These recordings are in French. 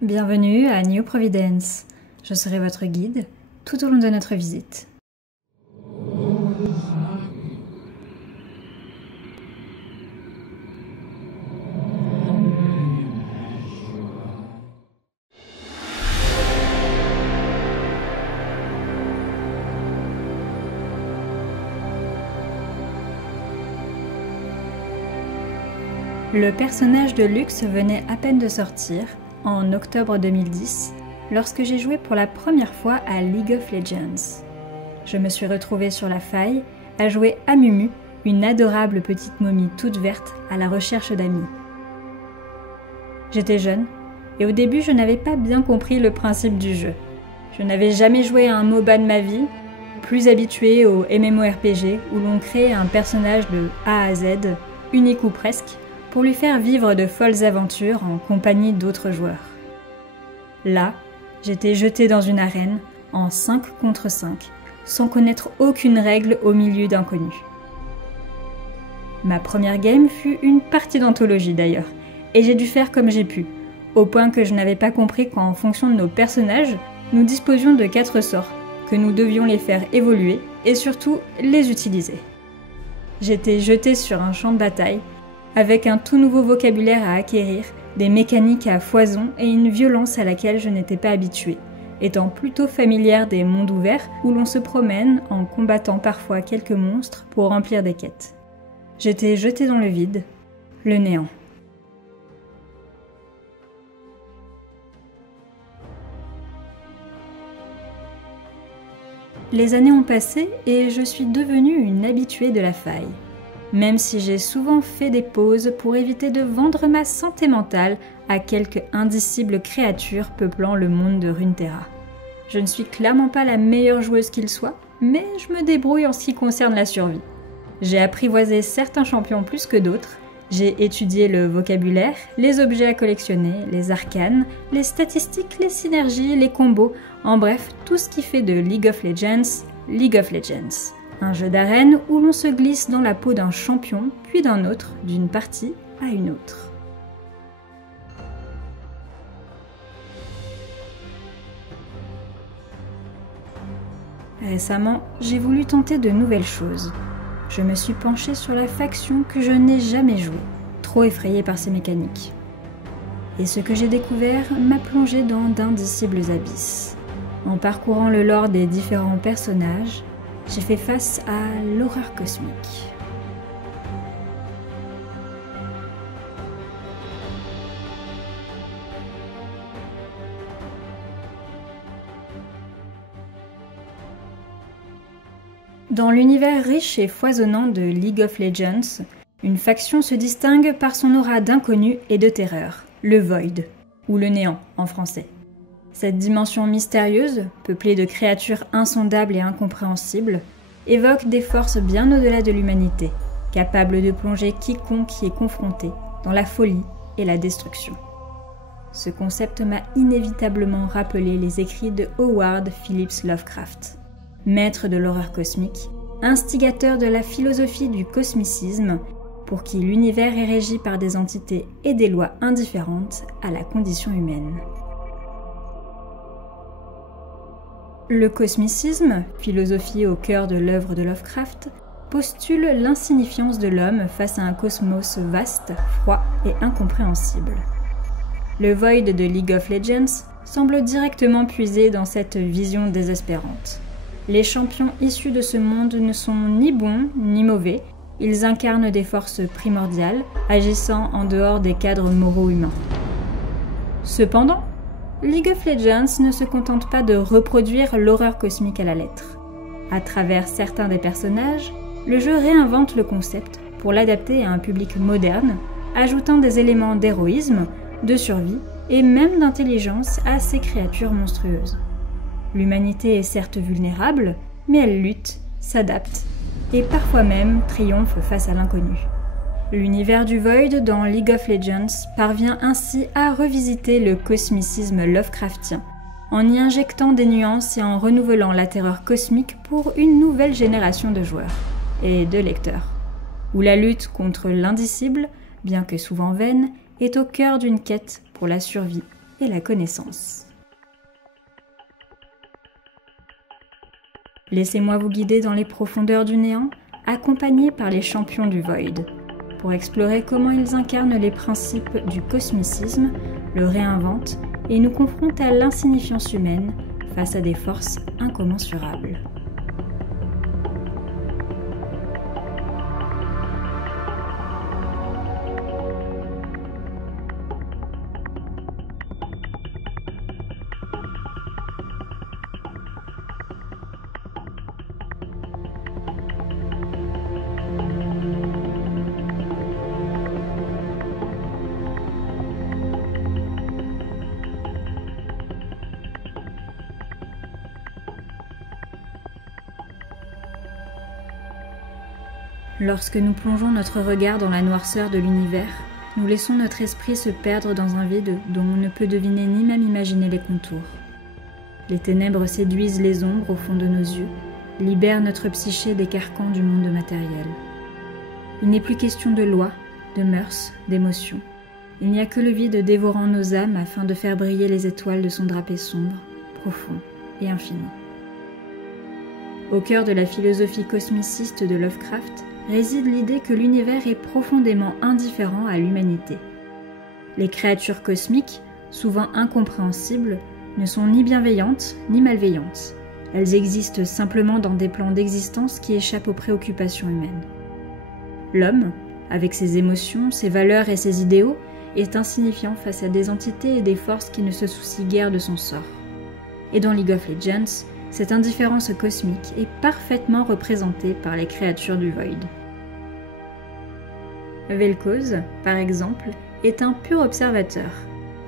Bienvenue à New Providence. Je serai votre guide tout au long de notre visite. Le personnage de Lux venait à peine de sortir, en octobre 2010, lorsque j'ai joué pour la première fois à League of Legends. Je me suis retrouvée sur la faille à jouer Amumu, une adorable petite momie toute verte à la recherche d'amis. J'étais jeune, et au début je n'avais pas bien compris le principe du jeu. Je n'avais jamais joué à un MOBA de ma vie, plus habituée au MMORPG où l'on crée un personnage de A à Z, unique ou presque, pour lui faire vivre de folles aventures en compagnie d'autres joueurs. Là, j'étais jetée dans une arène, en 5 contre 5, sans connaître aucune règle au milieu d'inconnus. Ma première game fut une partie d'anthologie d'ailleurs, et j'ai dû faire comme j'ai pu, au point que je n'avais pas compris qu'en fonction de nos personnages, nous disposions de 4 sorts, que nous devions les faire évoluer et surtout les utiliser. J'étais jetée sur un champ de bataille, avec un tout nouveau vocabulaire à acquérir, des mécaniques à foison et une violence à laquelle je n'étais pas habituée, étant plutôt familière des mondes ouverts où l'on se promène en combattant parfois quelques monstres pour remplir des quêtes. J'étais jetée dans le vide, le néant. Les années ont passé et je suis devenue une habituée de la faille. Même si j'ai souvent fait des pauses pour éviter de vendre ma santé mentale à quelques indicibles créatures peuplant le monde de Runeterra. Je ne suis clairement pas la meilleure joueuse qu'il soit, mais je me débrouille en ce qui concerne la survie. J'ai apprivoisé certains champions plus que d'autres, j'ai étudié le vocabulaire, les objets à collectionner, les arcanes, les statistiques, les synergies, les combos, en bref, tout ce qui fait de League of Legends, League of Legends. Un jeu d'arène où l'on se glisse dans la peau d'un champion, puis d'un autre, d'une partie à une autre. Récemment, j'ai voulu tenter de nouvelles choses. Je me suis penchée sur la faction que je n'ai jamais jouée, trop effrayée par ses mécaniques. Et ce que j'ai découvert m'a plongée dans d'indicibles abysses. En parcourant le lore des différents personnages, j'ai fait face à l'horreur cosmique. Dans l'univers riche et foisonnant de League of Legends, une faction se distingue par son aura d'inconnu et de terreur, le Void, ou le néant en français. Cette dimension mystérieuse, peuplée de créatures insondables et incompréhensibles, évoque des forces bien au-delà de l'humanité, capables de plonger quiconque y est confronté dans la folie et la destruction. Ce concept m'a inévitablement rappelé les écrits de Howard Phillips Lovecraft, maître de l'horreur cosmique, instigateur de la philosophie du cosmicisme, pour qui l'univers est régi par des entités et des lois indifférentes à la condition humaine. Le cosmicisme, philosophie au cœur de l'œuvre de Lovecraft, postule l'insignifiance de l'homme face à un cosmos vaste, froid et incompréhensible. Le Void de League of Legends semble directement puiser dans cette vision désespérante. Les champions issus de ce monde ne sont ni bons ni mauvais, ils incarnent des forces primordiales, agissant en dehors des cadres moraux humains. Cependant, League of Legends ne se contente pas de reproduire l'horreur cosmique à la lettre. À travers certains des personnages, le jeu réinvente le concept pour l'adapter à un public moderne, ajoutant des éléments d'héroïsme, de survie et même d'intelligence à ces créatures monstrueuses. L'humanité est certes vulnérable, mais elle lutte, s'adapte et parfois même triomphe face à l'inconnu. L'univers du Void dans League of Legends parvient ainsi à revisiter le cosmicisme Lovecraftien, en y injectant des nuances et en renouvelant la terreur cosmique pour une nouvelle génération de joueurs et de lecteurs, où la lutte contre l'indicible, bien que souvent vaine, est au cœur d'une quête pour la survie et la connaissance. Laissez-moi vous guider dans les profondeurs du néant, accompagnés par les champions du Void, pour explorer comment ils incarnent les principes du cosmicisme, le réinventent et nous confrontent à l'insignifiance humaine face à des forces incommensurables. Lorsque nous plongeons notre regard dans la noirceur de l'univers, nous laissons notre esprit se perdre dans un vide dont on ne peut deviner ni même imaginer les contours. Les ténèbres séduisent les ombres au fond de nos yeux, libèrent notre psyché des carcans du monde matériel. Il n'est plus question de loi, de mœurs, d'émotions. Il n'y a que le vide dévorant nos âmes afin de faire briller les étoiles de son drapé sombre, profond et infini. Au cœur de la philosophie cosmiciste de Lovecraft, réside l'idée que l'univers est profondément indifférent à l'humanité. Les créatures cosmiques, souvent incompréhensibles, ne sont ni bienveillantes ni malveillantes. Elles existent simplement dans des plans d'existence qui échappent aux préoccupations humaines. L'homme, avec ses émotions, ses valeurs et ses idéaux, est insignifiant face à des entités et des forces qui ne se soucient guère de son sort. Et dans League of Legends, cette indifférence cosmique est parfaitement représentée par les créatures du Void. Vel'Koz, par exemple, est un pur observateur.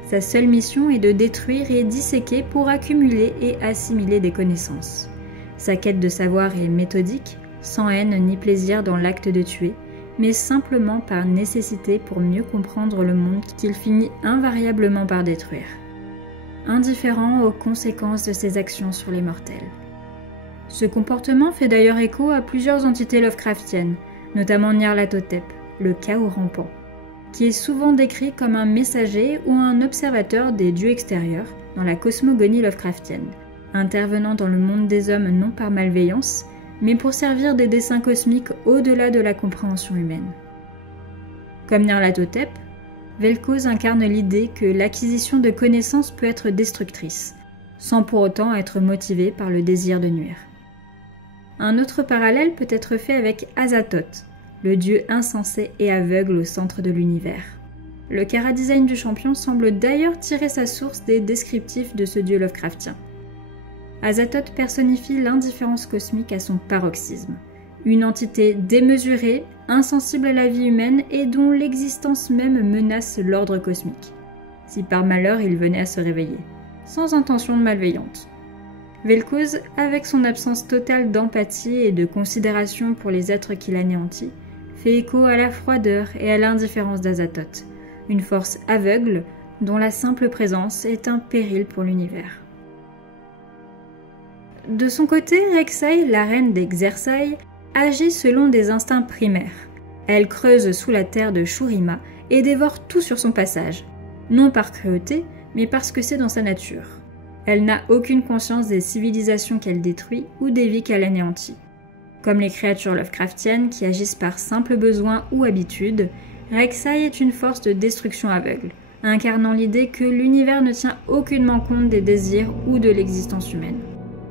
Sa seule mission est de détruire et disséquer pour accumuler et assimiler des connaissances. Sa quête de savoir est méthodique, sans haine ni plaisir dans l'acte de tuer, mais simplement par nécessité pour mieux comprendre le monde qu'il finit invariablement par détruire. Indifférent aux conséquences de ses actions sur les mortels. Ce comportement fait d'ailleurs écho à plusieurs entités Lovecraftiennes, notamment Nyarlathotep, le chaos rampant, qui est souvent décrit comme un messager ou un observateur des dieux extérieurs dans la cosmogonie Lovecraftienne, intervenant dans le monde des hommes non par malveillance, mais pour servir des desseins cosmiques au-delà de la compréhension humaine. Comme Nyarlathotep, Vel'Koz incarne l'idée que l'acquisition de connaissances peut être destructrice, sans pour autant être motivée par le désir de nuire. Un autre parallèle peut être fait avec Azathoth, le dieu insensé et aveugle au centre de l'univers. Le chara-design du champion semble d'ailleurs tirer sa source des descriptifs de ce dieu Lovecraftien. Azathoth personnifie l'indifférence cosmique à son paroxysme, une entité démesurée, insensible à la vie humaine et dont l'existence même menace l'ordre cosmique, si par malheur il venait à se réveiller, sans intention malveillante. Vel'Koz, avec son absence totale d'empathie et de considération pour les êtres qu'il anéantit, fait écho à la froideur et à l'indifférence d'Azathoth, une force aveugle dont la simple présence est un péril pour l'univers. De son côté, Rek'Sai, la reine des Xer'sai, agit selon des instincts primaires. Elle creuse sous la terre de Shurima et dévore tout sur son passage, non par cruauté, mais parce que c'est dans sa nature. Elle n'a aucune conscience des civilisations qu'elle détruit ou des vies qu'elle anéantit. Comme les créatures Lovecraftiennes qui agissent par simple besoin ou habitude, Rek'Sai est une force de destruction aveugle, incarnant l'idée que l'univers ne tient aucunement compte des désirs ou de l'existence humaine.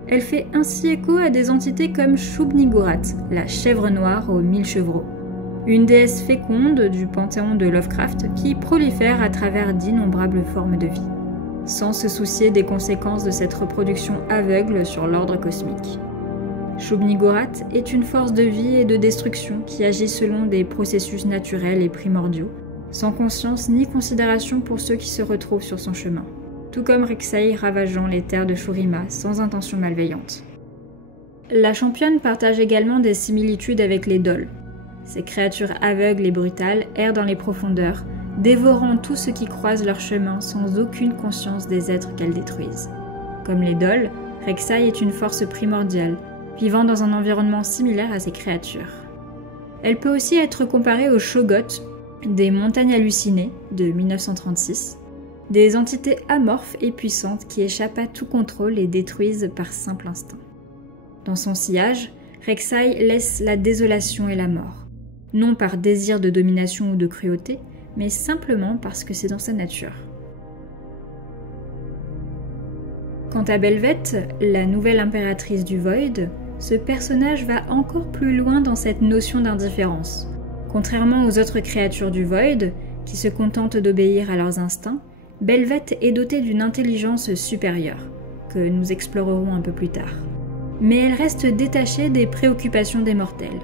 Elle fait ainsi écho à des entités comme Shub-Niggurath, la chèvre noire aux 1000 chevreaux, une déesse féconde du panthéon de Lovecraft qui prolifère à travers d'innombrables formes de vie, sans se soucier des conséquences de cette reproduction aveugle sur l'ordre cosmique. Shub-Niggurath est une force de vie et de destruction qui agit selon des processus naturels et primordiaux, sans conscience ni considération pour ceux qui se retrouvent sur son chemin, tout comme Rek'Sai ravageant les terres de Shurima sans intention malveillante. La championne partage également des similitudes avec les Dol. Ces créatures aveugles et brutales errent dans les profondeurs, dévorant tout ce qui croise leur chemin sans aucune conscience des êtres qu'elles détruisent. Comme les Dol, Rek'Sai est une force primordiale, vivant dans un environnement similaire à ces créatures. Elle peut aussi être comparée aux Shoggoth des Montagnes hallucinées de 1936, des entités amorphes et puissantes qui échappent à tout contrôle et détruisent par simple instinct. Dans son sillage, Rek'Sai laisse la désolation et la mort, non par désir de domination ou de cruauté, mais simplement parce que c'est dans sa nature. Quant à Belveth, la nouvelle impératrice du Void, ce personnage va encore plus loin dans cette notion d'indifférence. Contrairement aux autres créatures du Void, qui se contentent d'obéir à leurs instincts, Belveth est dotée d'une intelligence supérieure, que nous explorerons un peu plus tard. Mais elle reste détachée des préoccupations des mortels.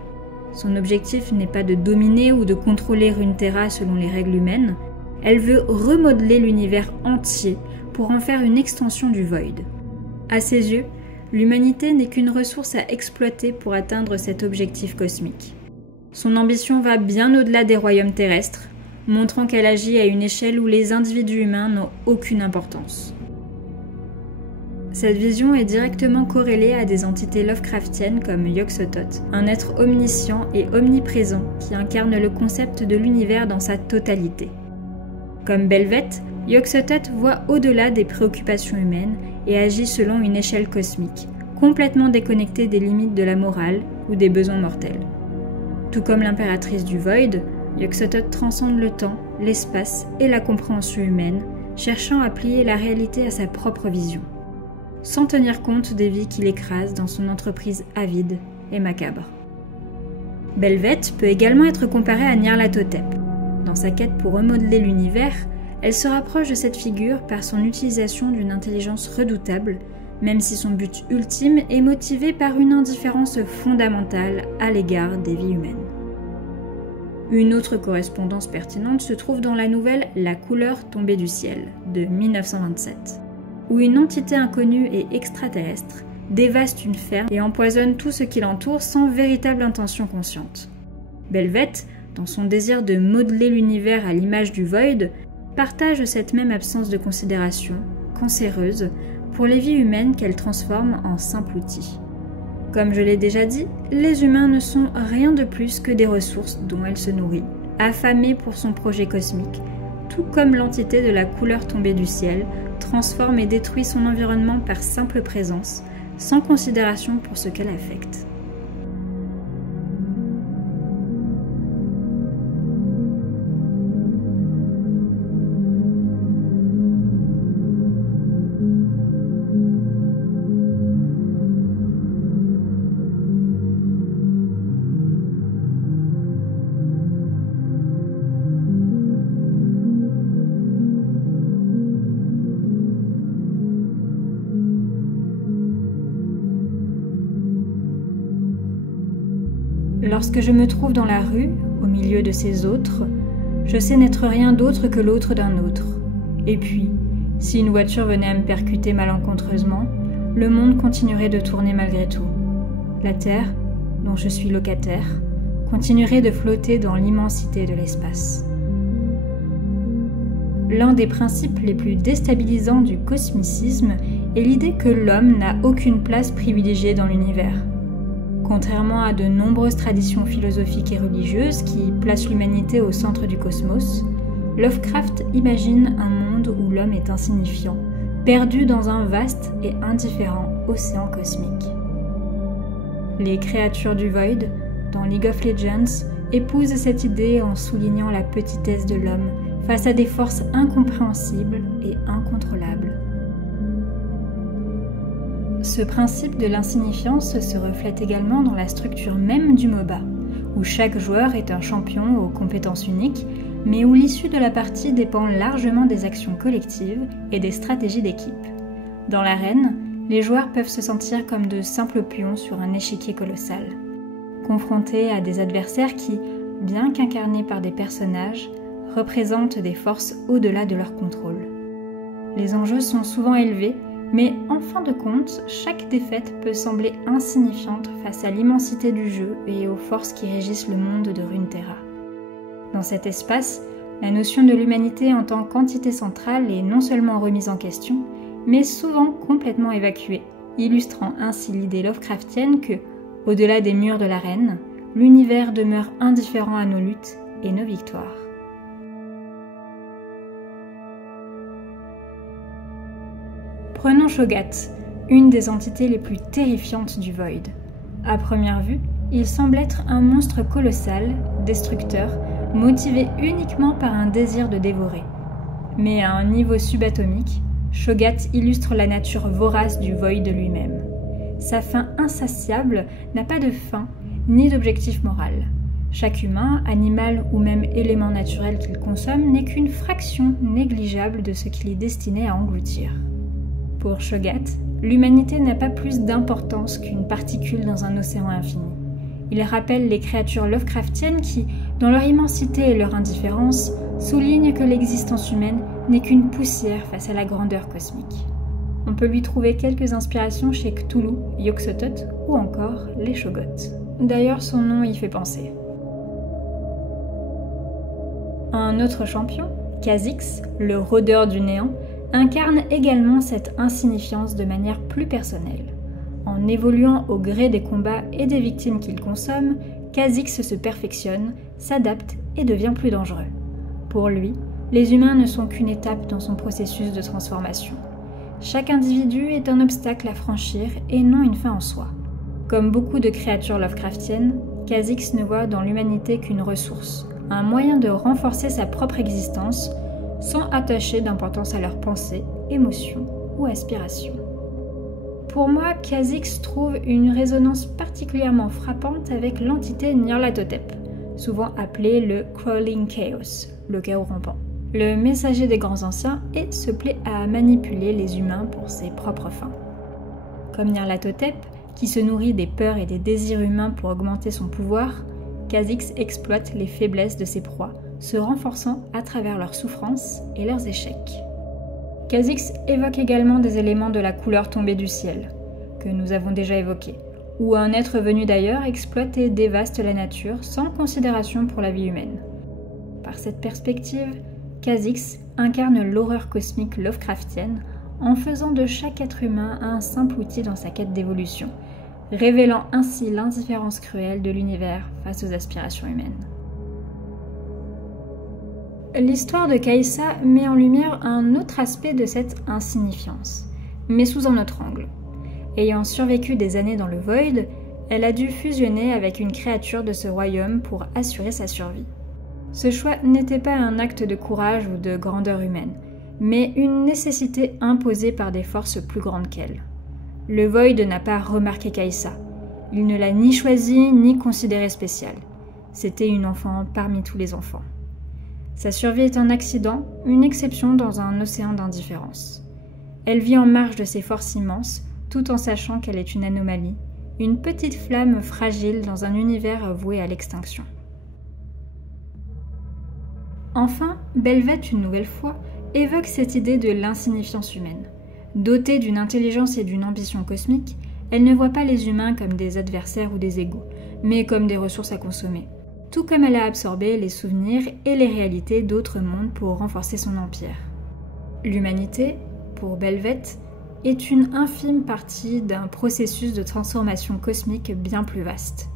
Son objectif n'est pas de dominer ou de contrôler Runeterra selon les règles humaines, elle veut remodeler l'univers entier pour en faire une extension du Void. À ses yeux, l'humanité n'est qu'une ressource à exploiter pour atteindre cet objectif cosmique. Son ambition va bien au-delà des royaumes terrestres, montrant qu'elle agit à une échelle où les individus humains n'ont aucune importance. Cette vision est directement corrélée à des entités Lovecraftiennes comme Yog-Sothoth, un être omniscient et omniprésent qui incarne le concept de l'univers dans sa totalité. Comme Belveth, Yog-Sothoth voit au-delà des préoccupations humaines et agit selon une échelle cosmique, complètement déconnectée des limites de la morale ou des besoins mortels. Tout comme l'impératrice du Void, Yog-Sothoth transcende le temps, l'espace et la compréhension humaine, cherchant à plier la réalité à sa propre vision, sans tenir compte des vies qu'il écrase dans son entreprise avide et macabre. Belveth peut également être comparée à Nyarlathotep. Dans sa quête pour remodeler l'univers, elle se rapproche de cette figure par son utilisation d'une intelligence redoutable, même si son but ultime est motivé par une indifférence fondamentale à l'égard des vies humaines. Une autre correspondance pertinente se trouve dans la nouvelle La couleur tombée du ciel de 1927, où une entité inconnue et extraterrestre dévaste une ferme et empoisonne tout ce qui l'entoure sans véritable intention consciente. Belveth, dans son désir de modeler l'univers à l'image du Void, partage cette même absence de considération, cancéreuse, pour les vies humaines qu'elle transforme en simple outil. Comme je l'ai déjà dit, les humains ne sont rien de plus que des ressources dont elle se nourrit, affamée pour son projet cosmique, tout comme l'entité de la couleur tombée du ciel transforme et détruit son environnement par simple présence, sans considération pour ce qu'elle affecte. Lorsque je me trouve dans la rue, au milieu de ces autres, je sais n'être rien d'autre que l'autre d'un autre. Et puis, si une voiture venait à me percuter malencontreusement, le monde continuerait de tourner malgré tout. La Terre, dont je suis locataire, continuerait de flotter dans l'immensité de l'espace. L'un des principes les plus déstabilisants du cosmicisme est l'idée que l'homme n'a aucune place privilégiée dans l'univers. Contrairement à de nombreuses traditions philosophiques et religieuses qui placent l'humanité au centre du cosmos, Lovecraft imagine un monde où l'homme est insignifiant, perdu dans un vaste et indifférent océan cosmique. Les créatures du Void, dans League of Legends, épousent cette idée en soulignant la petitesse de l'homme face à des forces incompréhensibles et incontrôlables. Ce principe de l'insignifiance se reflète également dans la structure même du MOBA, où chaque joueur est un champion aux compétences uniques, mais où l'issue de la partie dépend largement des actions collectives et des stratégies d'équipe. Dans l'arène, les joueurs peuvent se sentir comme de simples pions sur un échiquier colossal, confrontés à des adversaires qui, bien qu'incarnés par des personnages, représentent des forces au-delà de leur contrôle. Les enjeux sont souvent élevés, mais en fin de compte, chaque défaite peut sembler insignifiante face à l'immensité du jeu et aux forces qui régissent le monde de Runeterra. Dans cet espace, la notion de l'humanité en tant qu'entité centrale est non seulement remise en question, mais souvent complètement évacuée, illustrant ainsi l'idée Lovecraftienne que, au-delà des murs de l'arène, l'univers demeure indifférent à nos luttes et nos victoires. Prenons Cho'Gath, une des entités les plus terrifiantes du Void. À première vue, il semble être un monstre colossal, destructeur, motivé uniquement par un désir de dévorer. Mais à un niveau subatomique, Cho'Gath illustre la nature vorace du Void lui-même. Sa faim insatiable n'a pas de fin ni d'objectif moral. Chaque humain, animal ou même élément naturel qu'il consomme n'est qu'une fraction négligeable de ce qu'il est destiné à engloutir. Pour Cho'Gath, l'humanité n'a pas plus d'importance qu'une particule dans un océan infini. Il rappelle les créatures Lovecraftiennes qui, dans leur immensité et leur indifférence, soulignent que l'existence humaine n'est qu'une poussière face à la grandeur cosmique. On peut lui trouver quelques inspirations chez Cthulhu, Yog-Sothoth ou encore les Shoggoths. D'ailleurs, son nom y fait penser. Un autre champion, Kha'Zix, le rôdeur du néant, incarne également cette insignifiance de manière plus personnelle. En évoluant au gré des combats et des victimes qu'il consomme, Kha'Zix se perfectionne, s'adapte et devient plus dangereux. Pour lui, les humains ne sont qu'une étape dans son processus de transformation. Chaque individu est un obstacle à franchir et non une fin en soi. Comme beaucoup de créatures Lovecraftiennes, Kha'Zix ne voit dans l'humanité qu'une ressource, un moyen de renforcer sa propre existence sans attacher d'importance à leurs pensées, émotions ou aspirations. Pour moi, Kha'Zix trouve une résonance particulièrement frappante avec l'entité Nyarlathotep, souvent appelée le Crawling Chaos, le chaos rampant. Le messager des grands anciens et se plaît à manipuler les humains pour ses propres fins. Comme Nyarlathotep, qui se nourrit des peurs et des désirs humains pour augmenter son pouvoir, Kha'Zix exploite les faiblesses de ses proies, se renforçant à travers leurs souffrances et leurs échecs. Kha'Zix évoque également des éléments de la couleur tombée du ciel, que nous avons déjà évoqués, où un être venu d'ailleurs exploite et dévaste la nature sans considération pour la vie humaine. Par cette perspective, Kha'Zix incarne l'horreur cosmique Lovecraftienne en faisant de chaque être humain un simple outil dans sa quête d'évolution, révélant ainsi l'indifférence cruelle de l'univers face aux aspirations humaines. L'histoire de Khaïssa met en lumière un autre aspect de cette insignifiance, mais sous un autre angle. Ayant survécu des années dans le Void, elle a dû fusionner avec une créature de ce royaume pour assurer sa survie. Ce choix n'était pas un acte de courage ou de grandeur humaine, mais une nécessité imposée par des forces plus grandes qu'elle. Le Void n'a pas remarqué Khaïssa. Il ne l'a ni choisie ni considérée spéciale. C'était une enfant parmi tous les enfants. Sa survie est un accident, une exception dans un océan d'indifférence. Elle vit en marge de ces forces immenses, tout en sachant qu'elle est une anomalie, une petite flamme fragile dans un univers voué à l'extinction. Enfin, Belveth, une nouvelle fois, évoque cette idée de l'insignifiance humaine. Dotée d'une intelligence et d'une ambition cosmique, elle ne voit pas les humains comme des adversaires ou des égaux, mais comme des ressources à consommer. Tout comme elle a absorbé les souvenirs et les réalités d'autres mondes pour renforcer son empire. L'humanité, pour Belveth, est une infime partie d'un processus de transformation cosmique bien plus vaste.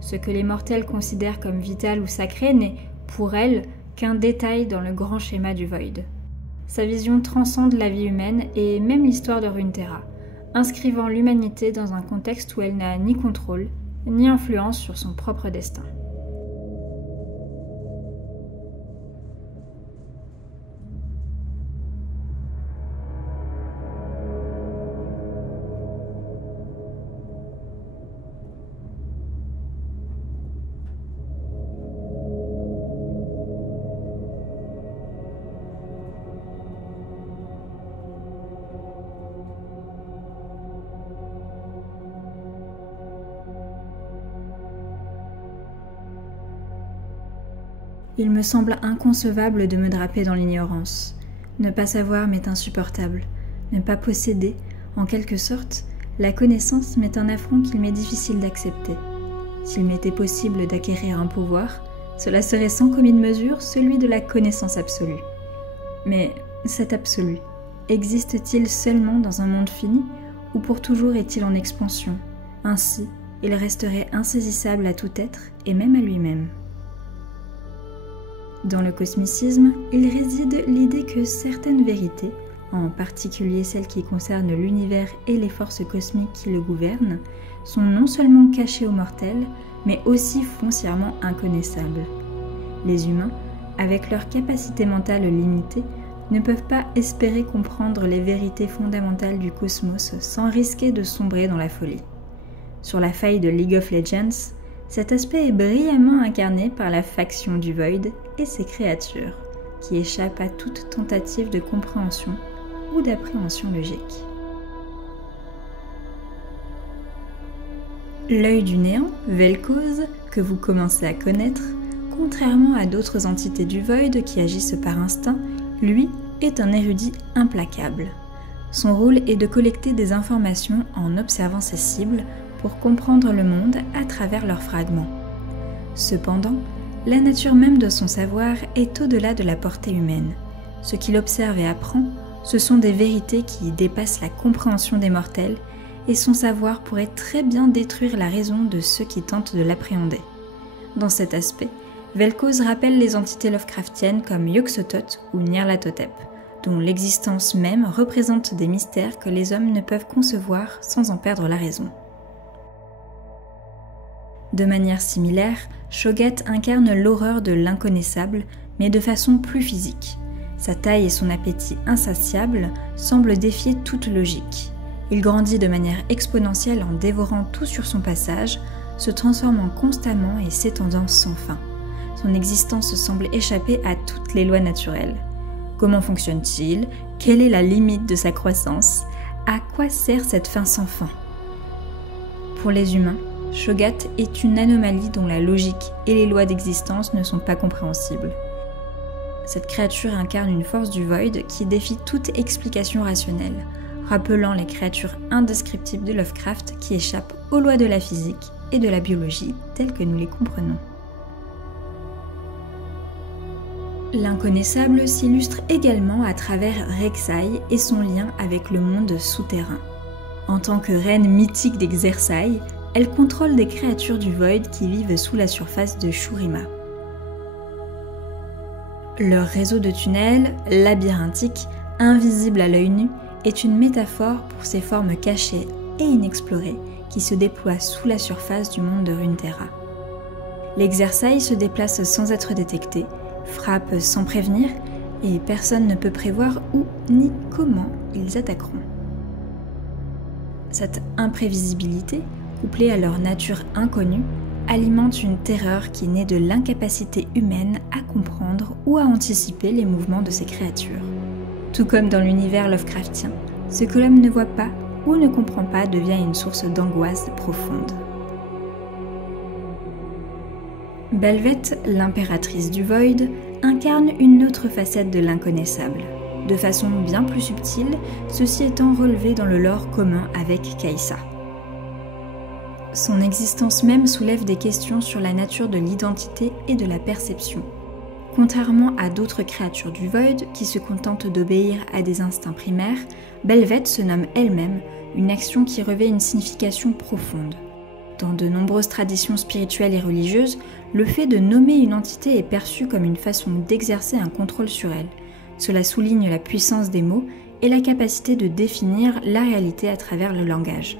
Ce que les mortels considèrent comme vital ou sacré n'est, pour elle, qu'un détail dans le grand schéma du Void. Sa vision transcende la vie humaine et même l'histoire de Runeterra, inscrivant l'humanité dans un contexte où elle n'a ni contrôle, ni influence sur son propre destin. Il me semble inconcevable de me draper dans l'ignorance. Ne pas savoir m'est insupportable. Ne pas posséder, en quelque sorte, la connaissance m'est un affront qu'il m'est difficile d'accepter. S'il m'était possible d'acquérir un pouvoir, cela serait sans commune mesure celui de la connaissance absolue. Mais cet absolu, existe-t-il seulement dans un monde fini, ou pour toujours est-il en expansion? Ainsi, il resterait insaisissable à tout être et même à lui-même. Dans le cosmicisme, il réside l'idée que certaines vérités, en particulier celles qui concernent l'univers et les forces cosmiques qui le gouvernent, sont non seulement cachées aux mortels, mais aussi foncièrement inconnaissables. Les humains, avec leur capacité mentale limitée, ne peuvent pas espérer comprendre les vérités fondamentales du cosmos sans risquer de sombrer dans la folie. Sur la faille de League of Legends, cet aspect est brillamment incarné par la faction du Void et ses créatures, qui échappent à toute tentative de compréhension ou d'appréhension logique. L'œil du néant, Vel'Koz, que vous commencez à connaître, contrairement à d'autres entités du Void qui agissent par instinct, lui est un érudit implacable. Son rôle est de collecter des informations en observant ses cibles pour comprendre le monde à travers leurs fragments. Cependant, la nature même de son savoir est au-delà de la portée humaine. Ce qu'il observe et apprend, ce sont des vérités qui dépassent la compréhension des mortels, et son savoir pourrait très bien détruire la raison de ceux qui tentent de l'appréhender. Dans cet aspect, Vel'Koz rappelle les entités Lovecraftiennes comme Yog-Sothoth ou Nyarlathotep, dont l'existence même représente des mystères que les hommes ne peuvent concevoir sans en perdre la raison. De manière similaire, Cho'Gath incarne l'horreur de l'inconnaissable, mais de façon plus physique. Sa taille et son appétit insatiable semblent défier toute logique. Il grandit de manière exponentielle en dévorant tout sur son passage, se transformant constamment et s'étendant sans fin. Son existence semble échapper à toutes les lois naturelles. Comment fonctionne-t-il? Quelle est la limite de sa croissance? À quoi sert cette fin sans fin? Pour les humains, Cho'Gath est une anomalie dont la logique et les lois d'existence ne sont pas compréhensibles. Cette créature incarne une force du Void qui défie toute explication rationnelle, rappelant les créatures indescriptibles de Lovecraft qui échappent aux lois de la physique et de la biologie telles que nous les comprenons. L'inconnaissable s'illustre également à travers Rek'Sai et son lien avec le monde souterrain. En tant que reine mythique des Xer'Sai, elle contrôle des créatures du Void qui vivent sous la surface de Shurima. Leur réseau de tunnels, labyrinthiques, invisibles à l'œil nu, est une métaphore pour ces formes cachées et inexplorées qui se déploient sous la surface du monde de Runeterra. Les Xer'Sai se déplacent sans être détectés, frappent sans prévenir, et personne ne peut prévoir où ni comment ils attaqueront. Cette imprévisibilité, couplée à leur nature inconnue, alimente une terreur qui naît de l'incapacité humaine à comprendre ou à anticiper les mouvements de ces créatures. Tout comme dans l'univers Lovecraftien, ce que l'homme ne voit pas ou ne comprend pas devient une source d'angoisse profonde. Belveth, l'impératrice du Void, incarne une autre facette de l'inconnaissable. De façon bien plus subtile, ceci étant relevé dans le lore commun avec Kai'Sa. Son existence même soulève des questions sur la nature de l'identité et de la perception. Contrairement à d'autres créatures du Void qui se contentent d'obéir à des instincts primaires, Belveth se nomme elle-même, une action qui revêt une signification profonde. Dans de nombreuses traditions spirituelles et religieuses, le fait de nommer une entité est perçu comme une façon d'exercer un contrôle sur elle. Cela souligne la puissance des mots et la capacité de définir la réalité à travers le langage.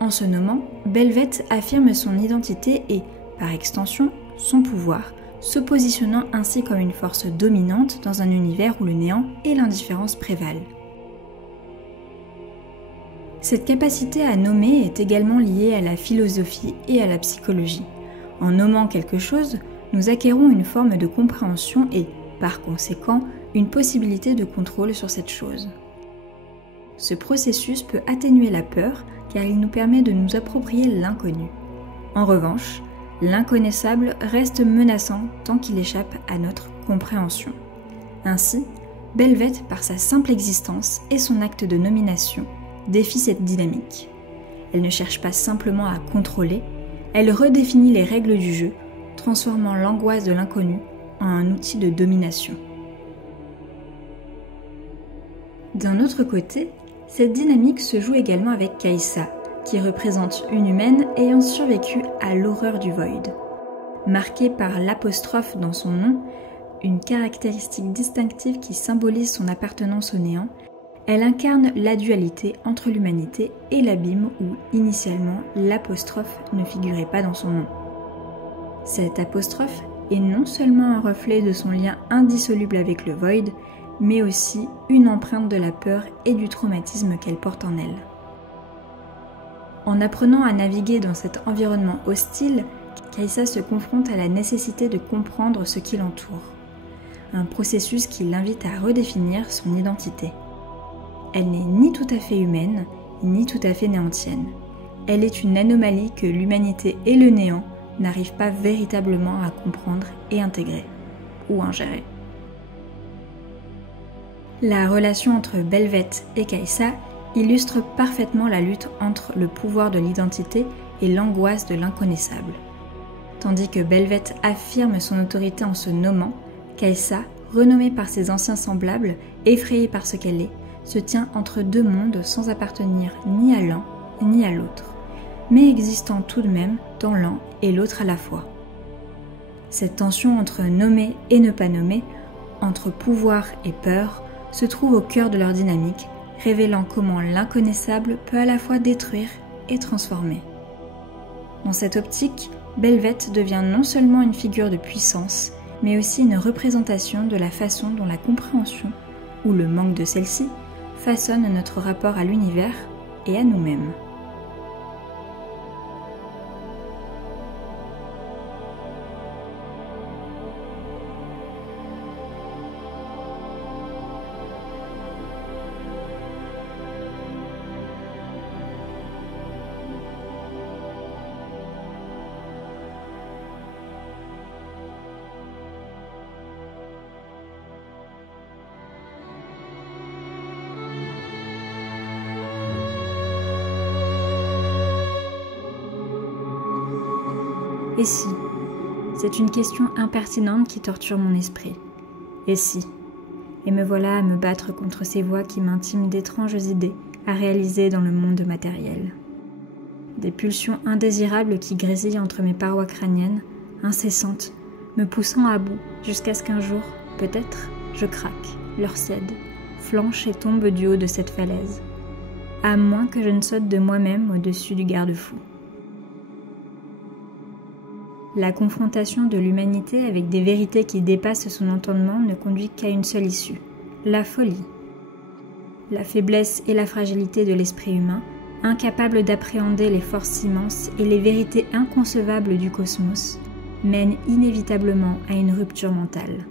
En se nommant, Belveth affirme son identité et, par extension, son pouvoir, se positionnant ainsi comme une force dominante dans un univers où le néant et l'indifférence prévalent. Cette capacité à nommer est également liée à la philosophie et à la psychologie. En nommant quelque chose, nous acquérons une forme de compréhension et, par conséquent, une possibilité de contrôle sur cette chose. Ce processus peut atténuer la peur car il nous permet de nous approprier l'inconnu. En revanche, l'inconnaissable reste menaçant tant qu'il échappe à notre compréhension. Ainsi, Belveth, par sa simple existence et son acte de nomination, défie cette dynamique. Elle ne cherche pas simplement à contrôler, elle redéfinit les règles du jeu, transformant l'angoisse de l'inconnu en un outil de domination. D'un autre côté, cette dynamique se joue également avec Kai'Sa, qui représente une humaine ayant survécu à l'horreur du Void. Marquée par l'apostrophe dans son nom, une caractéristique distinctive qui symbolise son appartenance au néant, elle incarne la dualité entre l'humanité et l'abîme où, initialement, l'apostrophe ne figurait pas dans son nom. Cette apostrophe est non seulement un reflet de son lien indissoluble avec le Void, mais aussi une empreinte de la peur et du traumatisme qu'elle porte en elle. En apprenant à naviguer dans cet environnement hostile, Kajsa se confronte à la nécessité de comprendre ce qui l'entoure, un processus qui l'invite à redéfinir son identité. Elle n'est ni tout à fait humaine, ni tout à fait néantienne. Elle est une anomalie que l'humanité et le néant n'arrivent pas véritablement à comprendre et intégrer, ou ingérer. La relation entre Belveth et Kajsa illustre parfaitement la lutte entre le pouvoir de l'identité et l'angoisse de l'inconnaissable. Tandis que Belveth affirme son autorité en se nommant, Kajsa, renommée par ses anciens semblables, effrayée par ce qu'elle est, se tient entre deux mondes sans appartenir ni à l'un ni à l'autre, mais existant tout de même dans l'un et l'autre à la fois. Cette tension entre nommer et ne pas nommer, entre pouvoir et peur, se trouve au cœur de leur dynamique, révélant comment l'inconnaissable peut à la fois détruire et transformer. Dans cette optique, Belveth devient non seulement une figure de puissance, mais aussi une représentation de la façon dont la compréhension, ou le manque de celle-ci, façonne notre rapport à l'univers et à nous-mêmes. Et si? C'est une question impertinente qui torture mon esprit. Et si? Et me voilà à me battre contre ces voix qui m'intiment d'étranges idées à réaliser dans le monde matériel. Des pulsions indésirables qui grésillent entre mes parois crâniennes, incessantes, me poussant à bout jusqu'à ce qu'un jour, peut-être, je craque, leur cède, flanche et tombe du haut de cette falaise, à moins que je ne saute de moi-même au-dessus du garde-fou. La confrontation de l'humanité avec des vérités qui dépassent son entendement ne conduit qu'à une seule issue, la folie. La faiblesse et la fragilité de l'esprit humain, incapable d'appréhender les forces immenses et les vérités inconcevables du cosmos, mènent inévitablement à une rupture mentale.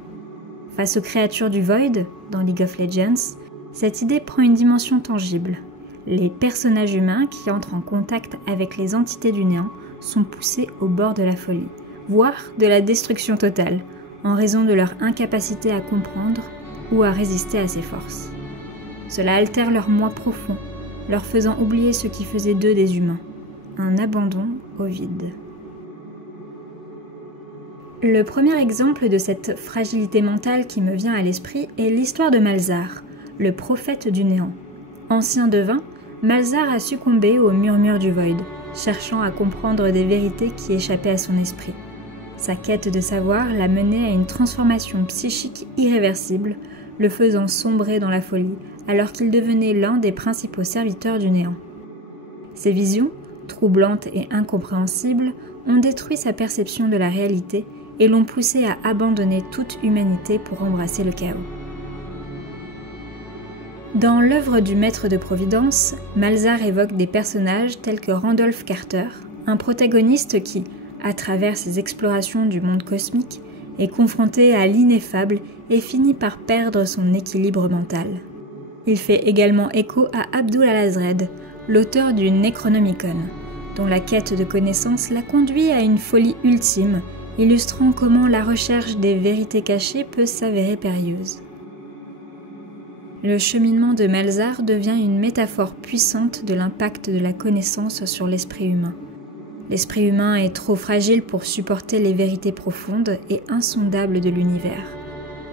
Face aux créatures du Void, dans League of Legends, cette idée prend une dimension tangible. Les personnages humains qui entrent en contact avec les entités du néant sont poussés au bord de la folie, voire de la destruction totale, en raison de leur incapacité à comprendre ou à résister à ces forces. Cela altère leur moi profond, leur faisant oublier ce qui faisait d'eux des humains, un abandon au vide. Le premier exemple de cette fragilité mentale qui me vient à l'esprit est l'histoire de Malzar, le prophète du néant. Ancien devin, Malzar a succombé aux murmures du Void, cherchant à comprendre des vérités qui échappaient à son esprit. Sa quête de savoir l'a mené à une transformation psychique irréversible, le faisant sombrer dans la folie, alors qu'il devenait l'un des principaux serviteurs du néant. Ses visions, troublantes et incompréhensibles, ont détruit sa perception de la réalité et l'ont poussé à abandonner toute humanité pour embrasser le chaos. Dans l'œuvre du Maître de Providence, Malzar évoque des personnages tels que Randolph Carter, un protagoniste qui, à travers ses explorations du monde cosmique, est confronté à l'ineffable et finit par perdre son équilibre mental. Il fait également écho à Abdul al-Azred, l'auteur du Necronomicon, dont la quête de connaissances l'a conduit à une folie ultime, illustrant comment la recherche des vérités cachées peut s'avérer périlleuse. Le cheminement de Malzar devient une métaphore puissante de l'impact de la connaissance sur l'esprit humain. L'esprit humain est trop fragile pour supporter les vérités profondes et insondables de l'univers.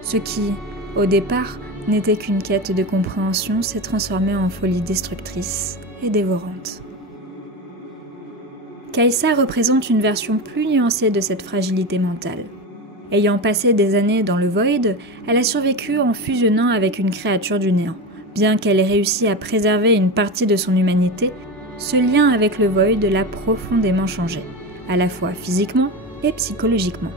Ce qui, au départ, n'était qu'une quête de compréhension s'est transformé en folie destructrice et dévorante. Kajsa représente une version plus nuancée de cette fragilité mentale. Ayant passé des années dans le Void, elle a survécu en fusionnant avec une créature du néant. Bien qu'elle ait réussi à préserver une partie de son humanité, ce lien avec le Void l'a profondément changée, à la fois physiquement et psychologiquement.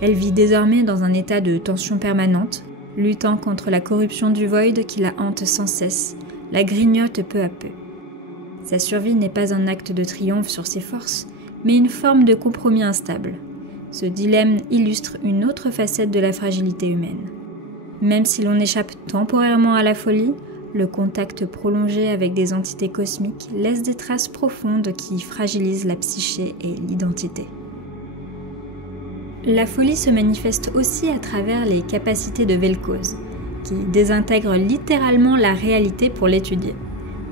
Elle vit désormais dans un état de tension permanente, luttant contre la corruption du Void qui la hante sans cesse, la grignote peu à peu. Sa survie n'est pas un acte de triomphe sur ses forces, mais une forme de compromis instable. Ce dilemme illustre une autre facette de la fragilité humaine. Même si l'on échappe temporairement à la folie, le contact prolongé avec des entités cosmiques laisse des traces profondes qui fragilisent la psyché et l'identité. La folie se manifeste aussi à travers les capacités de Vel'Koz, qui désintègre littéralement la réalité pour l'étudier.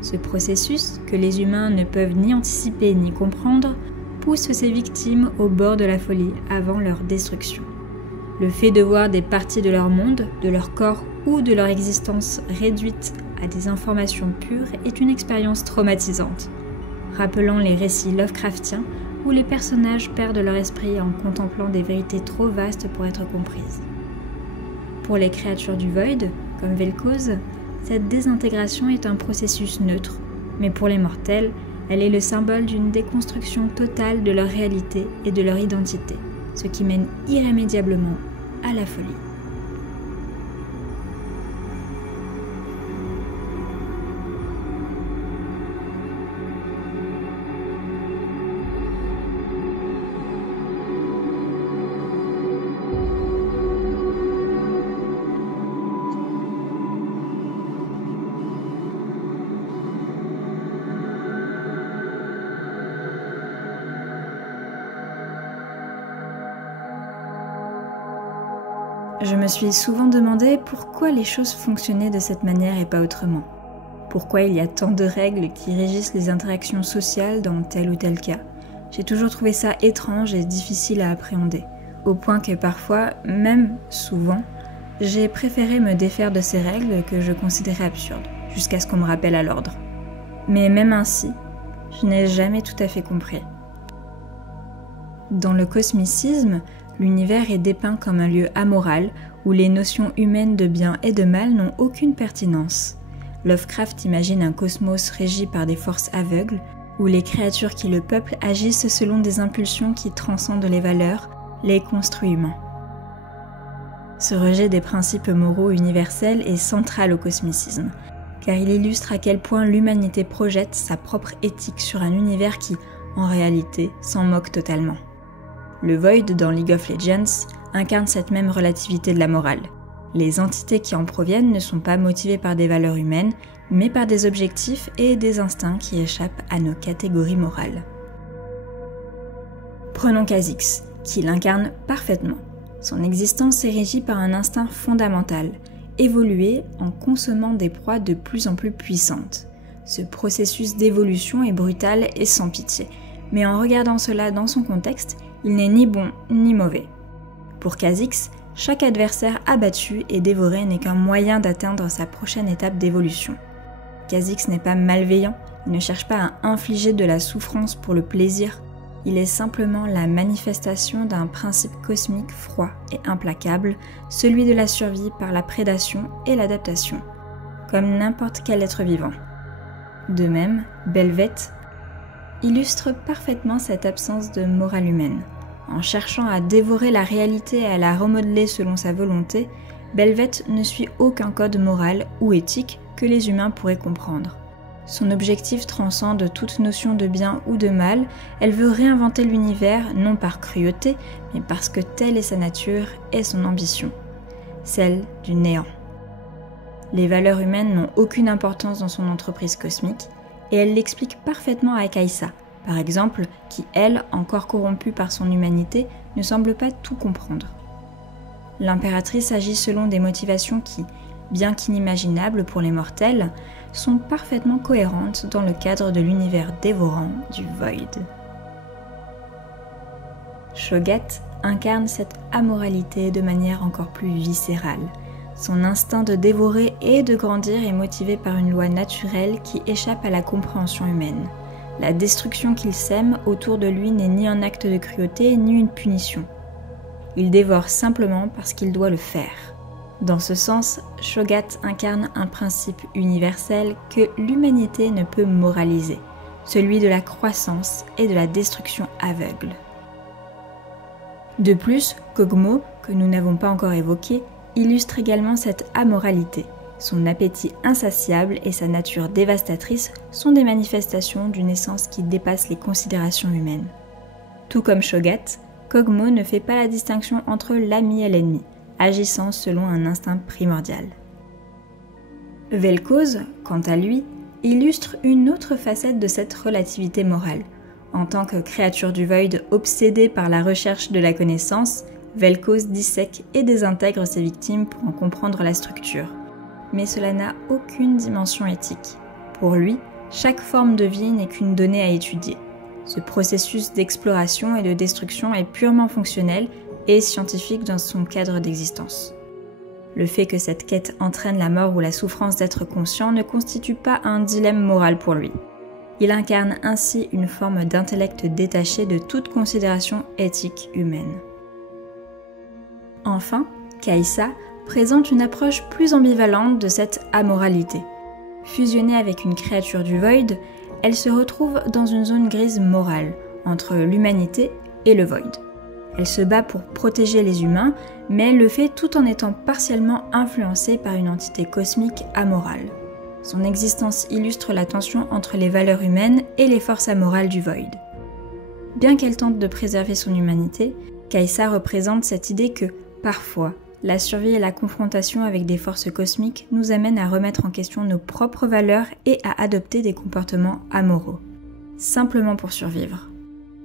Ce processus, que les humains ne peuvent ni anticiper ni comprendre, pousse ses victimes au bord de la folie avant leur destruction. Le fait de voir des parties de leur monde, de leur corps ou de leur existence réduites à des informations pures est une expérience traumatisante, rappelant les récits Lovecraftiens où les personnages perdent leur esprit en contemplant des vérités trop vastes pour être comprises. Pour les créatures du Void, comme Vel'Koz, cette désintégration est un processus neutre, mais pour les mortels, elle est le symbole d'une déconstruction totale de leur réalité et de leur identité, ce qui mène irrémédiablement à la folie. Je me suis souvent demandé pourquoi les choses fonctionnaient de cette manière et pas autrement. Pourquoi il y a tant de règles qui régissent les interactions sociales dans tel ou tel cas. J'ai toujours trouvé ça étrange et difficile à appréhender, au point que parfois, même souvent, j'ai préféré me défaire de ces règles que je considérais absurdes, jusqu'à ce qu'on me rappelle à l'ordre. Mais même ainsi, je n'ai jamais tout à fait compris. Dans le cosmicisme, l'univers est dépeint comme un lieu amoral où les notions humaines de bien et de mal n'ont aucune pertinence. Lovecraft imagine un cosmos régi par des forces aveugles, où les créatures qui le peuplent agissent selon des impulsions qui transcendent les valeurs, les construits humains. Ce rejet des principes moraux universels est central au cosmicisme, car il illustre à quel point l'humanité projette sa propre éthique sur un univers qui, en réalité, s'en moque totalement. Le Void dans League of Legends incarne cette même relativité de la morale. Les entités qui en proviennent ne sont pas motivées par des valeurs humaines, mais par des objectifs et des instincts qui échappent à nos catégories morales. Prenons Kha'Zix, qui l'incarne parfaitement. Son existence est régie par un instinct fondamental, évoluer en consommant des proies de plus en plus puissantes. Ce processus d'évolution est brutal et sans pitié, mais en regardant cela dans son contexte, il n'est ni bon ni mauvais. Pour Kha'Zix, chaque adversaire abattu et dévoré n'est qu'un moyen d'atteindre sa prochaine étape d'évolution. Kha'Zix n'est pas malveillant, il ne cherche pas à infliger de la souffrance pour le plaisir, il est simplement la manifestation d'un principe cosmique froid et implacable, celui de la survie par la prédation et l'adaptation, comme n'importe quel être vivant. De même, Belveth illustre parfaitement cette absence de morale humaine. En cherchant à dévorer la réalité et à la remodeler selon sa volonté, Belveth ne suit aucun code moral ou éthique que les humains pourraient comprendre. Son objectif transcende toute notion de bien ou de mal, elle veut réinventer l'univers non par cruauté, mais parce que telle est sa nature et son ambition, celle du néant. Les valeurs humaines n'ont aucune importance dans son entreprise cosmique, et elle l'explique parfaitement à Kai'Sa, par exemple, qui, elle, encore corrompue par son humanité, ne semble pas tout comprendre. L'impératrice agit selon des motivations qui, bien qu'inimaginables pour les mortels, sont parfaitement cohérentes dans le cadre de l'univers dévorant du Void. Cho'Gath incarne cette amoralité de manière encore plus viscérale. Son instinct de dévorer et de grandir est motivé par une loi naturelle qui échappe à la compréhension humaine. La destruction qu'il sème autour de lui n'est ni un acte de cruauté ni une punition. il dévore simplement parce qu'il doit le faire. Dans ce sens, Cho'Gath incarne un principe universel que l'humanité ne peut moraliser, celui de la croissance et de la destruction aveugle. De plus, Kog'Maw, que nous n'avons pas encore évoqué, illustre également cette amoralité. Son appétit insatiable et sa nature dévastatrice sont des manifestations d'une essence qui dépasse les considérations humaines. Tout comme Cho'Gath, Kog'Maw ne fait pas la distinction entre l'ami et l'ennemi, agissant selon un instinct primordial. Vel'Koz, quant à lui, illustre une autre facette de cette relativité morale. En tant que créature du Void obsédée par la recherche de la connaissance, Vel'Koz dissèque et désintègre ses victimes pour en comprendre la structure. Mais cela n'a aucune dimension éthique. Pour lui, chaque forme de vie n'est qu'une donnée à étudier. Ce processus d'exploration et de destruction est purement fonctionnel et scientifique dans son cadre d'existence. Le fait que cette quête entraîne la mort ou la souffrance d'être conscient ne constitue pas un dilemme moral pour lui. Il incarne ainsi une forme d'intellect détaché de toute considération éthique humaine. Enfin, Kai'Sa présente une approche plus ambivalente de cette amoralité. Fusionnée avec une créature du Void, elle se retrouve dans une zone grise morale, entre l'humanité et le Void. Elle se bat pour protéger les humains, mais elle le fait tout en étant partiellement influencée par une entité cosmique amorale. Son existence illustre la tension entre les valeurs humaines et les forces amorales du Void. Bien qu'elle tente de préserver son humanité, Kai'Sa représente cette idée que, parfois, la survie et la confrontation avec des forces cosmiques nous amènent à remettre en question nos propres valeurs et à adopter des comportements amoraux, simplement pour survivre.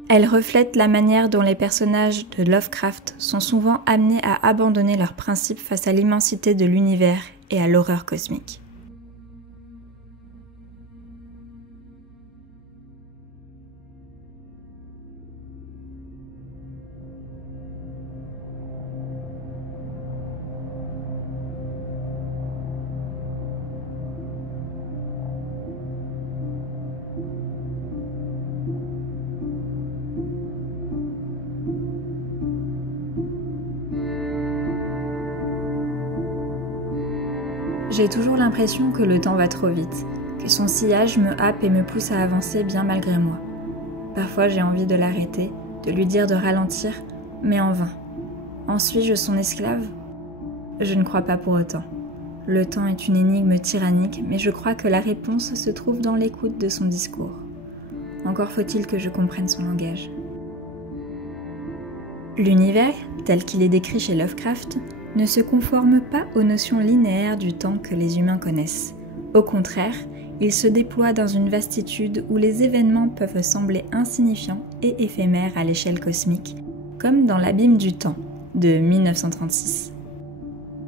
Elle reflète la manière dont les personnages de Lovecraft sont souvent amenés à abandonner leurs principes face à l'immensité de l'univers et à l'horreur cosmique. J'ai toujours l'impression que le temps va trop vite, que son sillage me happe et me pousse à avancer bien malgré moi. Parfois j'ai envie de l'arrêter, de lui dire de ralentir, mais en vain. En suis-je son esclave ? Je ne crois pas pour autant. Le temps est une énigme tyrannique, mais je crois que la réponse se trouve dans l'écoute de son discours. Encore faut-il que je comprenne son langage. L'univers, tel qu'il est décrit chez Lovecraft, ne se conforme pas aux notions linéaires du temps que les humains connaissent. Au contraire, il se déploie dans une vastitude où les événements peuvent sembler insignifiants et éphémères à l'échelle cosmique, comme dans l'Abîme du temps, de 1936.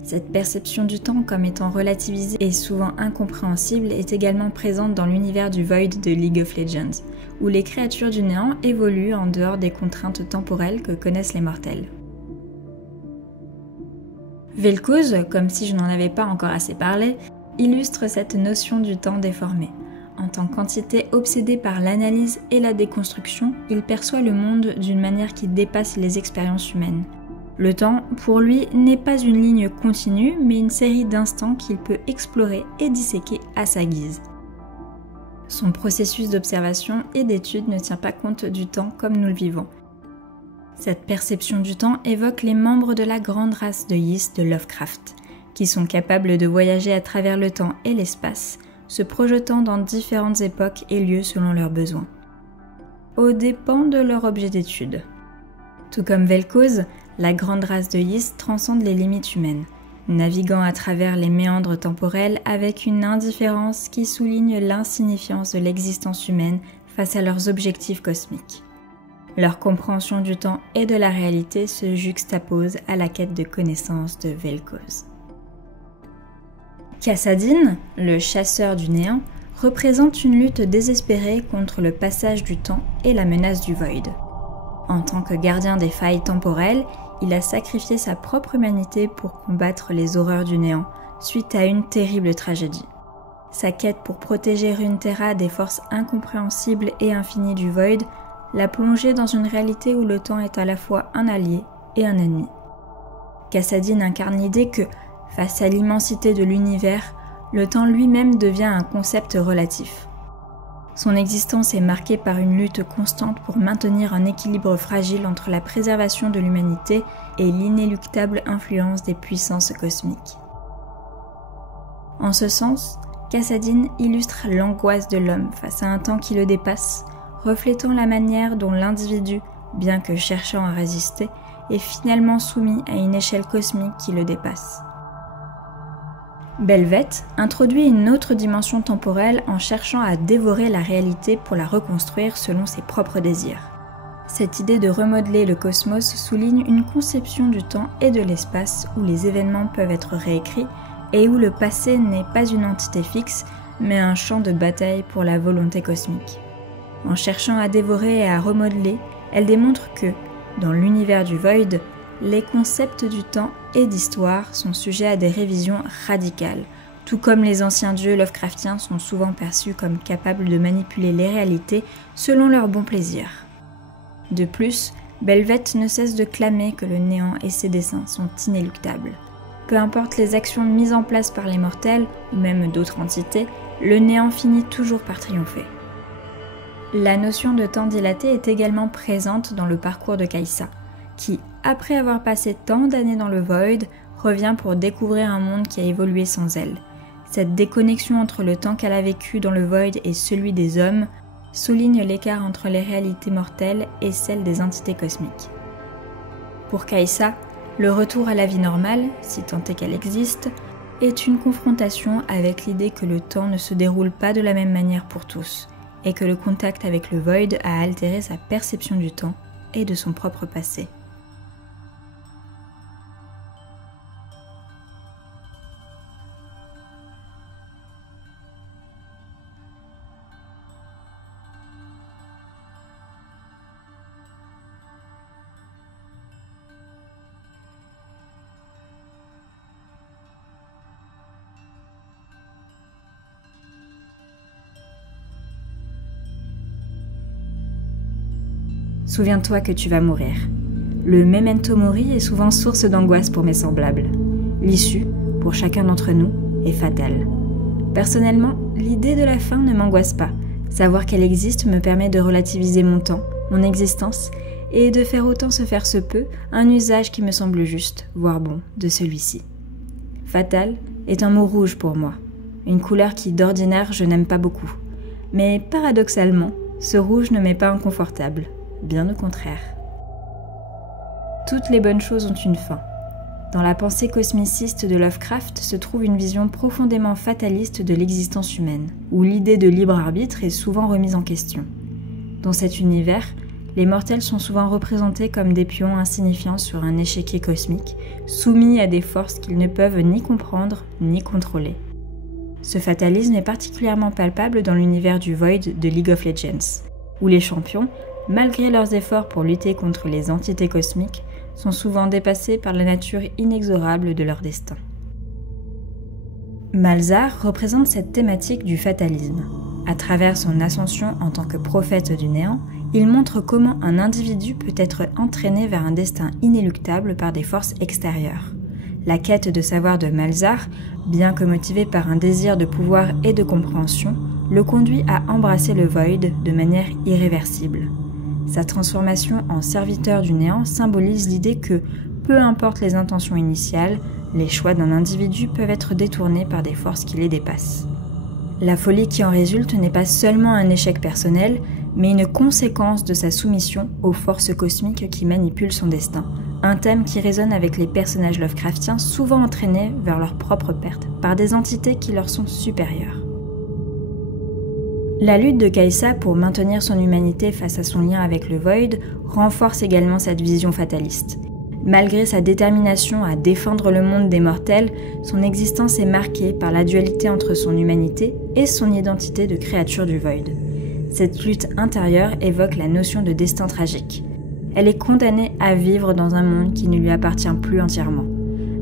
Cette perception du temps comme étant relativisée et souvent incompréhensible est également présente dans l'univers du Void de League of Legends, où les créatures du néant évoluent en dehors des contraintes temporelles que connaissent les mortels. Vel'Koz, comme si je n'en avais pas encore assez parlé, illustre cette notion du temps déformé. En tant qu'entité obsédée par l'analyse et la déconstruction, il perçoit le monde d'une manière qui dépasse les expériences humaines. Le temps, pour lui, n'est pas une ligne continue, mais une série d'instants qu'il peut explorer et disséquer à sa guise. Son processus d'observation et d'étude ne tient pas compte du temps comme nous le vivons. Cette perception du temps évoque les membres de la grande race de Ys de Lovecraft, qui sont capables de voyager à travers le temps et l'espace, se projetant dans différentes époques et lieux selon leurs besoins, aux dépens de leur objet d'étude. Tout comme Vel'Koz, la grande race de Ys transcende les limites humaines, naviguant à travers les méandres temporels avec une indifférence qui souligne l'insignifiance de l'existence humaine face à leurs objectifs cosmiques. Leur compréhension du temps et de la réalité se juxtapose à la quête de connaissance de Vel'Koz. Kassadin, le chasseur du néant, représente une lutte désespérée contre le passage du temps et la menace du Void. En tant que gardien des failles temporelles, il a sacrifié sa propre humanité pour combattre les horreurs du néant, suite à une terrible tragédie. Sa quête pour protéger Runeterra des forces incompréhensibles et infinies du Void l'a plongé dans une réalité où le temps est à la fois un allié et un ennemi. Kassadine incarne l'idée que, face à l'immensité de l'univers, le temps lui-même devient un concept relatif. Son existence est marquée par une lutte constante pour maintenir un équilibre fragile entre la préservation de l'humanité et l'inéluctable influence des puissances cosmiques. En ce sens, Kassadine illustre l'angoisse de l'homme face à un temps qui le dépasse, reflétant la manière dont l'individu, bien que cherchant à résister, est finalement soumis à une échelle cosmique qui le dépasse. Belvet introduit une autre dimension temporelle en cherchant à dévorer la réalité pour la reconstruire selon ses propres désirs. Cette idée de remodeler le cosmos souligne une conception du temps et de l'espace où les événements peuvent être réécrits et où le passé n'est pas une entité fixe, mais un champ de bataille pour la volonté cosmique. En cherchant à dévorer et à remodeler, elle démontre que, dans l'univers du Void, les concepts du temps et d'histoire sont sujets à des révisions radicales, tout comme les anciens dieux Lovecraftiens sont souvent perçus comme capables de manipuler les réalités selon leur bon plaisir. De plus, Belvet ne cesse de clamer que le néant et ses desseins sont inéluctables. Peu importe les actions mises en place par les mortels, ou même d'autres entités, le néant finit toujours par triompher. La notion de temps dilaté est également présente dans le parcours de Kajsa, qui, après avoir passé tant d'années dans le Void, revient pour découvrir un monde qui a évolué sans elle. Cette déconnexion entre le temps qu'elle a vécu dans le Void et celui des hommes souligne l'écart entre les réalités mortelles et celles des entités cosmiques. Pour Kajsa, le retour à la vie normale, si tant est qu'elle existe, est une confrontation avec l'idée que le temps ne se déroule pas de la même manière pour tous, et que le contact avec le Void a altéré sa perception du temps et de son propre passé. Souviens-toi que tu vas mourir. Le memento mori est souvent source d'angoisse pour mes semblables. L'issue, pour chacun d'entre nous, est fatale. Personnellement, l'idée de la fin ne m'angoisse pas. Savoir qu'elle existe me permet de relativiser mon temps, mon existence, et de faire autant se faire se peut un usage qui me semble juste, voire bon, de celui-ci. Fatal est un mot rouge pour moi, une couleur qui d'ordinaire je n'aime pas beaucoup. Mais paradoxalement, ce rouge ne m'est pas inconfortable. Bien au contraire. Toutes les bonnes choses ont une fin. Dans la pensée cosmiciste de Lovecraft se trouve une vision profondément fataliste de l'existence humaine, où l'idée de libre arbitre est souvent remise en question. Dans cet univers, les mortels sont souvent représentés comme des pions insignifiants sur un échiquier cosmique, soumis à des forces qu'ils ne peuvent ni comprendre ni contrôler. Ce fatalisme est particulièrement palpable dans l'univers du Void de League of Legends, où les champions, malgré leurs efforts pour lutter contre les entités cosmiques, sont souvent dépassés par la nature inexorable de leur destin. Malzahar représente cette thématique du fatalisme. À travers son ascension en tant que prophète du néant, il montre comment un individu peut être entraîné vers un destin inéluctable par des forces extérieures. La quête de savoir de Malzahar, bien que motivée par un désir de pouvoir et de compréhension, le conduit à embrasser le Void de manière irréversible. Sa transformation en serviteur du néant symbolise l'idée que, peu importe les intentions initiales, les choix d'un individu peuvent être détournés par des forces qui les dépassent. La folie qui en résulte n'est pas seulement un échec personnel, mais une conséquence de sa soumission aux forces cosmiques qui manipulent son destin, un thème qui résonne avec les personnages Lovecraftiens souvent entraînés vers leur propre perte par des entités qui leur sont supérieures. La lutte de Kajsa pour maintenir son humanité face à son lien avec le Void renforce également cette vision fataliste. Malgré sa détermination à défendre le monde des mortels, son existence est marquée par la dualité entre son humanité et son identité de créature du Void. Cette lutte intérieure évoque la notion de destin tragique. Elle est condamnée à vivre dans un monde qui ne lui appartient plus entièrement.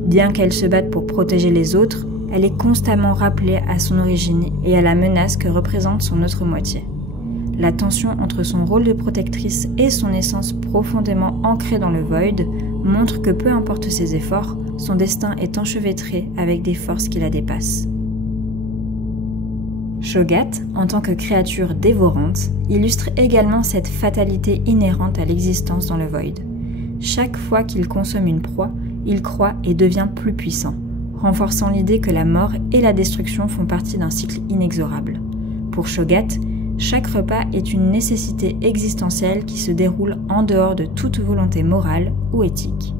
Bien qu'elle se batte pour protéger les autres, elle est constamment rappelée à son origine et à la menace que représente son autre moitié. La tension entre son rôle de protectrice et son essence profondément ancrée dans le Void montre que peu importe ses efforts, son destin est enchevêtré avec des forces qui la dépassent. Shoggoth, en tant que créature dévorante, illustre également cette fatalité inhérente à l'existence dans le Void. Chaque fois qu'il consomme une proie, il croît et devient plus puissant, renforçant l'idée que la mort et la destruction font partie d'un cycle inexorable. Pour Shoggoth, chaque repas est une nécessité existentielle qui se déroule en dehors de toute volonté morale ou éthique.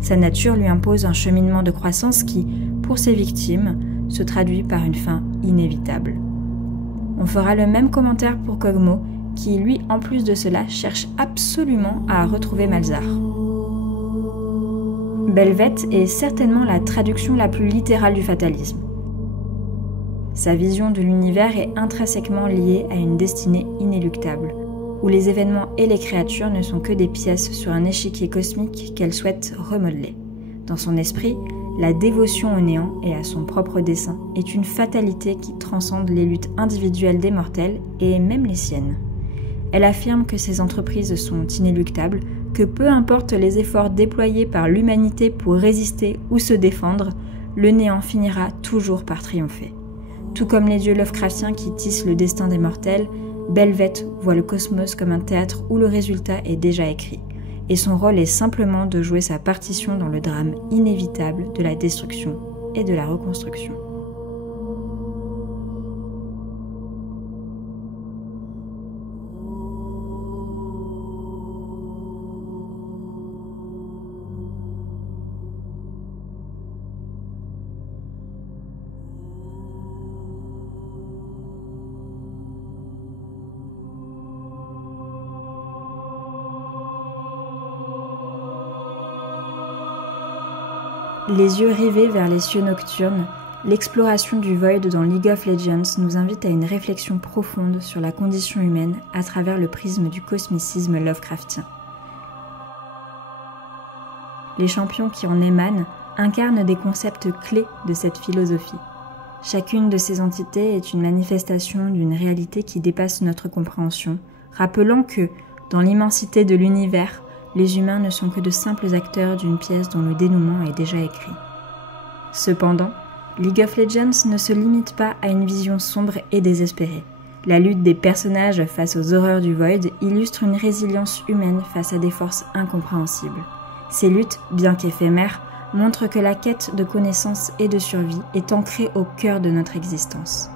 Sa nature lui impose un cheminement de croissance qui, pour ses victimes, se traduit par une fin inévitable. On fera le même commentaire pour Kog'Maw, qui lui, en plus de cela, cherche absolument à retrouver Malzahar. Belveth est certainement la traduction la plus littérale du fatalisme. Sa vision de l'univers est intrinsèquement liée à une destinée inéluctable, où les événements et les créatures ne sont que des pièces sur un échiquier cosmique qu'elle souhaite remodeler. Dans son esprit, la dévotion au néant et à son propre dessein est une fatalité qui transcende les luttes individuelles des mortels et même les siennes. Elle affirme que ces entreprises sont inéluctables, que peu importe les efforts déployés par l'humanité pour résister ou se défendre, le néant finira toujours par triompher. Tout comme les dieux Lovecraftiens qui tissent le destin des mortels, Belveth voit le cosmos comme un théâtre où le résultat est déjà écrit, et son rôle est simplement de jouer sa partition dans le drame inévitable de la destruction et de la reconstruction. Les yeux rivés vers les cieux nocturnes, l'exploration du Void dans League of Legends nous invite à une réflexion profonde sur la condition humaine à travers le prisme du cosmicisme Lovecraftien. Les champions qui en émanent incarnent des concepts clés de cette philosophie. Chacune de ces entités est une manifestation d'une réalité qui dépasse notre compréhension, rappelant que, dans l'immensité de l'univers, les humains ne sont que de simples acteurs d'une pièce dont le dénouement est déjà écrit. Cependant, League of Legends ne se limite pas à une vision sombre et désespérée. La lutte des personnages face aux horreurs du Void illustre une résilience humaine face à des forces incompréhensibles. Ces luttes, bien qu'éphémères, montrent que la quête de connaissance et de survie est ancrée au cœur de notre existence.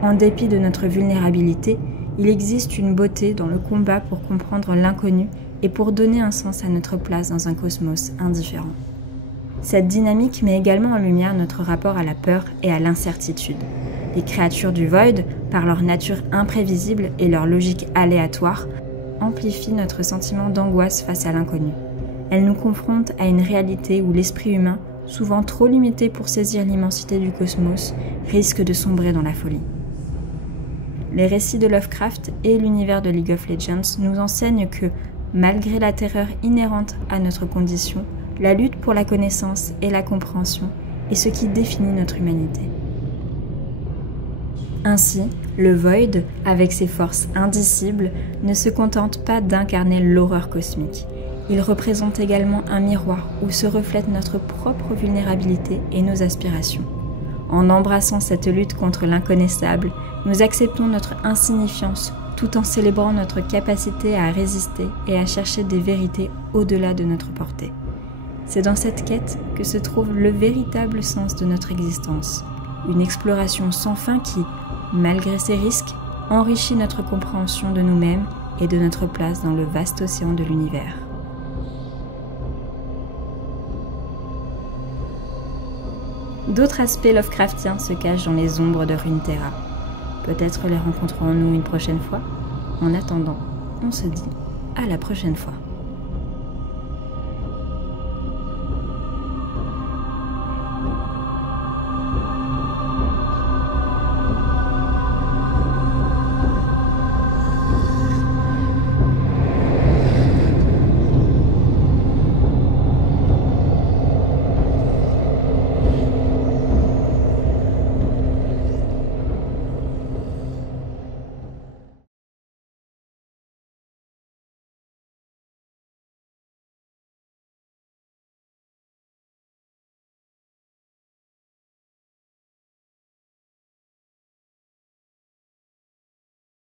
En dépit de notre vulnérabilité, il existe une beauté dans le combat pour comprendre l'inconnu et pour donner un sens à notre place dans un cosmos indifférent. Cette dynamique met également en lumière notre rapport à la peur et à l'incertitude. Les créatures du Void, par leur nature imprévisible et leur logique aléatoire, amplifient notre sentiment d'angoisse face à l'inconnu. Elles nous confrontent à une réalité où l'esprit humain, souvent trop limité pour saisir l'immensité du cosmos, risque de sombrer dans la folie. Les récits de Lovecraft et l'univers de League of Legends nous enseignent que, malgré la terreur inhérente à notre condition, la lutte pour la connaissance et la compréhension est ce qui définit notre humanité. Ainsi, le Void, avec ses forces indicibles, ne se contente pas d'incarner l'horreur cosmique. Il représente également un miroir où se reflète notre propre vulnérabilité et nos aspirations. En embrassant cette lutte contre l'inconnaissable, nous acceptons notre insignifiance tout en célébrant notre capacité à résister et à chercher des vérités au-delà de notre portée. C'est dans cette quête que se trouve le véritable sens de notre existence, une exploration sans fin qui, malgré ses risques, enrichit notre compréhension de nous-mêmes et de notre place dans le vaste océan de l'univers. D'autres aspects Lovecraftiens se cachent dans les ombres de Runeterra. Peut-être les rencontrerons-nous une prochaine fois. En attendant, on se dit à la prochaine fois.